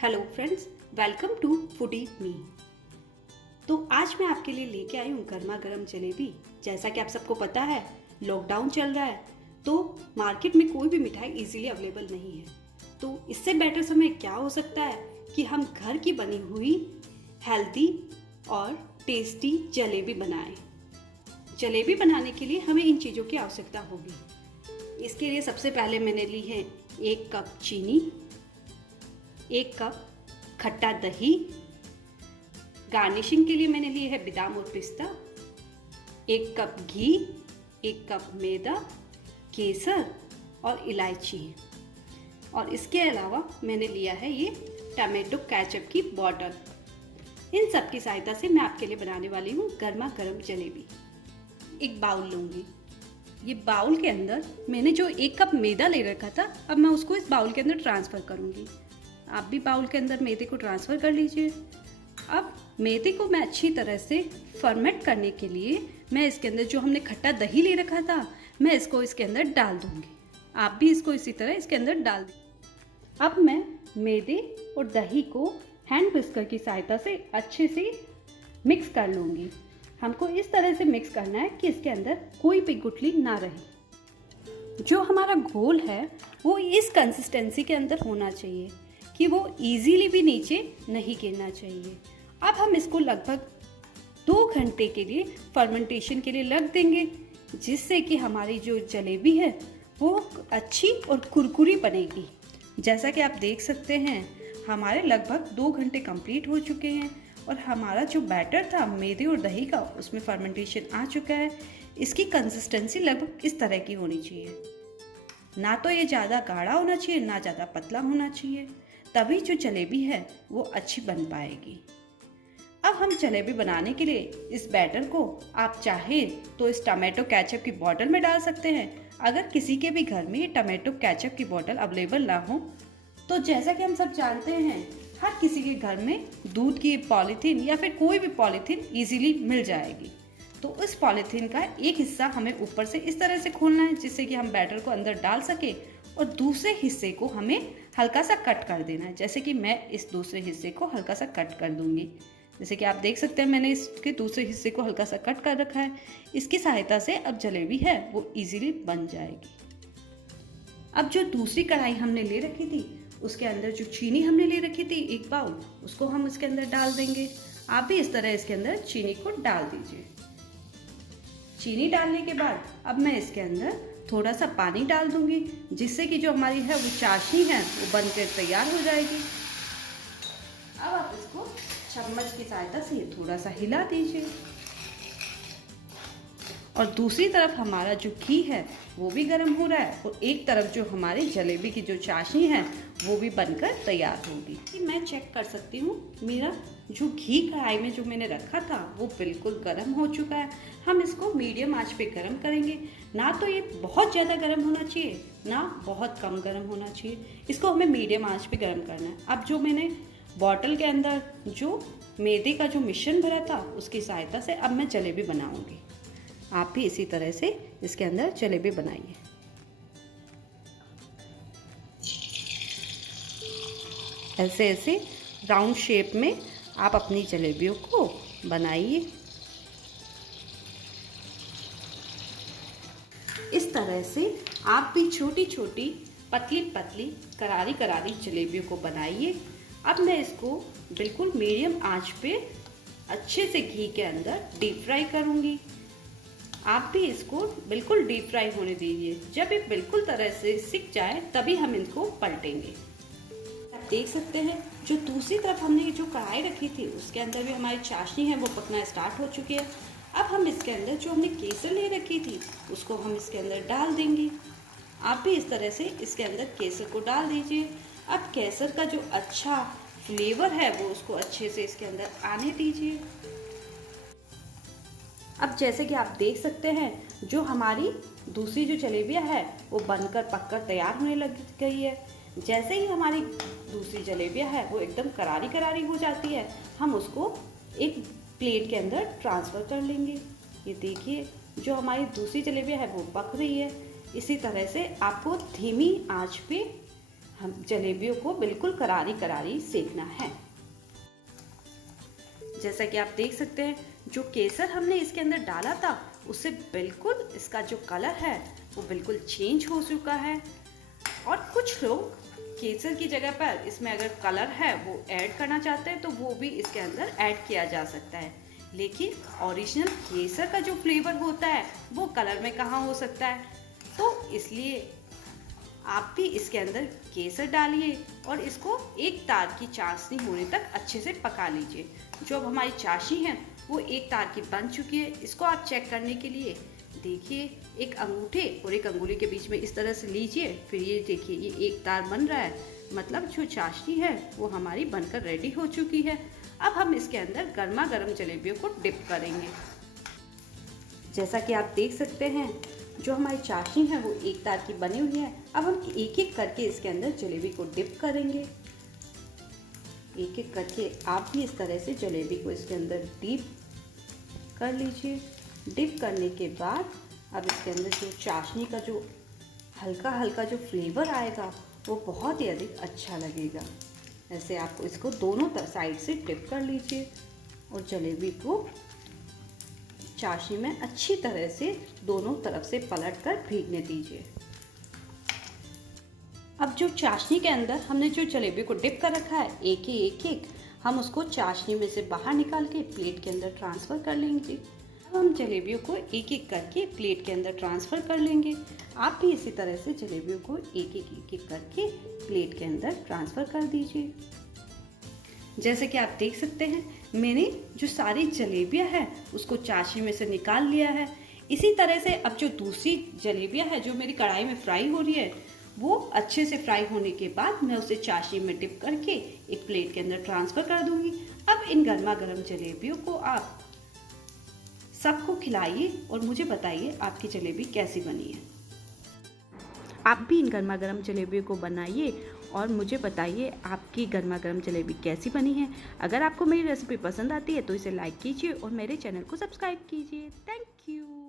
Hello friends, welcome to foodie me. तो आज मैं आपके लिए लेके आई हूँ गर्मा गर्म जलेबी। जैसा कि आप सबको पता है, लॉकडाउन चल रहा है तो मार्केट में कोई भी मिठाई इजीली अवेलेबल नहीं है। तो इससे बेटर समय क्या हो सकता है कि हम घर की बनी हुई हेल्दी और टेस्टी जलेबी बनाएं। जलेबी बनाने के लिए हमें इन चीज़ों की आवश्यकता होगी। इसके लिए सबसे पहले मैंने ली है 1 कप चीनी, 1 कप खट्टा दही, गार्निशिंग के लिए मैंने लिए है बादाम और पिस्ता, 1 कप घी, 1 कप मैदा, केसर और इलायची। और इसके अलावा मैंने लिया है ये टमाटो केचप की बॉटल। इन सब की सहायता से मैं आपके लिए बनाने वाली हूँ गर्मा गर्म जलेबी। एक बाउल लूँगी। ये बाउल के अंदर मैंने जो 1 कप मैदा ले रखा था, अब मैं उसको इस बाउल के अंदर ट्रांसफ़र करूँगी। आप भी बाउल के अंदर मैदे को ट्रांसफ़र कर लीजिए। अब मैदे को मैं अच्छी तरह से फर्मेंट करने के लिए मैं इसके अंदर जो हमने खट्टा दही ले रखा था, मैं इसको इसके अंदर डाल दूँगी। आप भी इसको इसी तरह इसके अंदर डाल दें। अब मैं मैदे और दही को हैंड विस्कर की सहायता से अच्छे से मिक्स कर लूँगी। हमको इस तरह से मिक्स करना है कि इसके अंदर कोई भी गुठली ना रहे। जो हमारा घोल है वो इस कंसिस्टेंसी के अंदर होना चाहिए कि वो इजीली भी नीचे नहीं गिरना चाहिए। अब हम इसको लगभग 2 घंटे के लिए फर्मेंटेशन के लिए रख देंगे, जिससे कि हमारी जो जलेबी है वो अच्छी और कुरकुरी बनेगी। जैसा कि आप देख सकते हैं, हमारे लगभग 2 घंटे कंप्लीट हो चुके हैं और हमारा जो बैटर था मैदे और दही का, उसमें फर्मेंटेशन आ चुका है। इसकी कंसिस्टेंसी लगभग इस तरह की होनी चाहिए। ना तो ये ज़्यादा गाढ़ा होना चाहिए, ना ज़्यादा पतला होना चाहिए, तभी जो जलेबी है वो अच्छी बन पाएगी। अब हम जलेबी बनाने के लिए इस बैटर को आप चाहें तो इस टमाटो केचप की बॉटल में डाल सकते हैं। अगर किसी के भी घर में ये टमाटो केचप की बॉटल अवेलेबल ना हो तो जैसा कि हम सब जानते हैं, हर किसी के घर में दूध की पॉलीथीन या फिर कोई भी पॉलीथीन इजीली मिल जाएगी। तो इस पॉलीथीन का एक हिस्सा हमें ऊपर से इस तरह से खोलना है, जिससे कि हम बैटर को अंदर डाल सके, और दूसरे हिस्से को हमें हल्का सा कट कर देना है। जैसे कि मैं इस दूसरे हिस्से को हल्का सा कट कर दूंगी। जैसे कि आप देख सकते हैं, मैंने इसके दूसरे हिस्से को हल्का सा कट कर रखा है। इसकी सहायता से अब जलेबी है वो इजीली बन जाएगी। अब जो दूसरी कढ़ाई हमने ले रखी थी, उसके अंदर जो चीनी हमने ले रखी थी 1 बाउल, उसको हम इसके अंदर डाल देंगे। आप भी इस तरह इसके अंदर चीनी को डाल दीजिए। चीनी डालने के बाद अब मैं इसके अंदर थोड़ा सा पानी डाल दूंगी, जिससे कि जो हमारी है वो चाशनी है वो बनकर तैयार हो जाएगी। अब आप इसको चम्मच की सहायता से थोड़ा सा हिला दीजिए। और दूसरी तरफ हमारा जो घी है वो भी गर्म हो रहा है और एक तरफ जो हमारी जलेबी की जो चाशनी है वो भी बनकर तैयार होगी। मैं चेक कर सकती हूँ, मेरा जो घी कढ़ाई में जो मैंने रखा था वो बिल्कुल गर्म हो चुका है। हम इसको मीडियम आंच पे गर्म करेंगे। ना तो ये बहुत ज़्यादा गर्म होना चाहिए, ना बहुत कम गर्म होना चाहिए। इसको हमें मीडियम आंच पे गर्म करना है। अब जो मैंने बॉटल के अंदर जो मैदे का जो मिश्रण भरा था, उसकी सहायता से अब मैं जलेबी बनाऊंगी। आप भी इसी तरह से इसके अंदर जलेबी बनाइए। ऐसे ऐसे राउंड शेप में आप अपनी जलेबियों को बनाइए। इस तरह से आप भी छोटी छोटी पतली पतली करारी करारी जलेबियों को बनाइए। अब मैं इसको बिल्कुल मीडियम आंच पे अच्छे से घी के अंदर डीप फ्राई करूँगी। आप भी इसको बिल्कुल डीप फ्राई होने दीजिए। जब ये बिल्कुल तरह से सिक जाए तभी हम इनको पलटेंगे। आप देख सकते हैं, जो दूसरी तरफ हमने जो कढ़ाई रखी थी उसके अंदर भी हमारी चाशनी है वो पकना स्टार्ट हो चुकी है। अब हम इसके अंदर जो हमने केसर ले रखी थी उसको हम इसके अंदर डाल देंगे। आप भी इस तरह से इसके अंदर केसर को डाल दीजिए। अब केसर का जो अच्छा फ्लेवर है वो उसको अच्छे से इसके अंदर आने दीजिए। अब जैसे कि आप देख सकते हैं, जो हमारी दूसरी जो जलेबियाँ है वो बनकर पककर तैयार होने लग गई है। जैसे ही हमारी दूसरी जलेबियाँ है वो एकदम करारी करारी हो जाती है, हम उसको एक प्लेट के अंदर ट्रांसफ़र कर लेंगे। ये देखिए, जो हमारी दूसरी जलेबियाँ है वो पक रही है। इसी तरह से आपको धीमी आंच पे हम जलेबियों को बिल्कुल करारी करारी सेकना है। जैसा कि आप देख सकते हैं, जो केसर हमने इसके अंदर डाला था उससे बिल्कुल इसका जो कलर है वो बिल्कुल चेंज हो चुका है। और कुछ लोग केसर की जगह पर इसमें अगर कलर है वो ऐड करना चाहते हैं तो वो भी इसके अंदर ऐड किया जा सकता है, लेकिन ओरिजिनल केसर का जो फ्लेवर होता है वो कलर में कहाँ हो सकता है। तो इसलिए आप भी इसके अंदर केसर डालिए और इसको एक तार की चाशनी होने तक अच्छे से पका लीजिए। जो अब हमारी चाशनी है वो एक तार की बन चुकी है। इसको आप चेक करने के लिए देखिए, एक अंगूठे और एक अंगुली के बीच में इस तरह से लीजिए, फिर ये देखिए ये एक तार बन रहा है, मतलब जो चाशनी है वो हमारी बनकर रेडी हो चुकी है। अब हम इसके अंदर गर्मा गर्म जलेबियों को डिप करेंगे। जैसा कि आप देख सकते हैं, जो हमारी चाशनी है वो एक तार की बनी हुई है। अब हम एक एक करके इसके अंदर जलेबी को डिप करेंगे। एक एक करके आप भी इस तरह से जलेबी को इसके अंदर डिप कर लीजिए। डिप करने के बाद अब इसके अंदर जो चाशनी का जो हल्का हल्का जो फ्लेवर आएगा वो बहुत ही अधिक अच्छा लगेगा। ऐसे आपको इसको दोनों साइड से डिप कर लीजिए और जलेबी को चाशनी में अच्छी तरह से दोनों तरफ से पलट कर भीगने दीजिए। अब जो चाशनी के अंदर हमने जो जलेबी को डिप कर रखा है, एक हम उसको चाशनी में से बाहर निकाल के प्लेट के अंदर ट्रांसफ़र कर लेंगे। अब हम जलेबियों को एक एक करके प्लेट के अंदर ट्रांसफ़र कर लेंगे। आप भी इसी तरह से जलेबियों को एक एक करके प्लेट के अंदर ट्रांसफ़र कर दीजिए। जैसे कि आप देख सकते हैं, मैंने जो सारी जलेबियां हैं उसको चाशनी में से निकाल लिया है। इसी तरह से अब जो दूसरी जलेबियां है जो मेरी कढ़ाई में फ्राई हो रही है, वो अच्छे से फ्राई होने के बाद मैं उसे चाशनी में डिप करके एक प्लेट के अंदर ट्रांसफ़र कर दूंगी। अब इन गर्मा गर्म जलेबियों को आप सबको खिलाइए और मुझे बताइए आपकी जलेबी कैसी बनी है। आप भी इन गर्मा गर्म जलेबियों को बनाइए और मुझे बताइए आपकी गर्मा गर्म जलेबी कैसी बनी है। अगर आपको मेरी रेसिपी पसंद आती है तो इसे लाइक कीजिए और मेरे चैनल को सब्सक्राइब कीजिए। Thank you.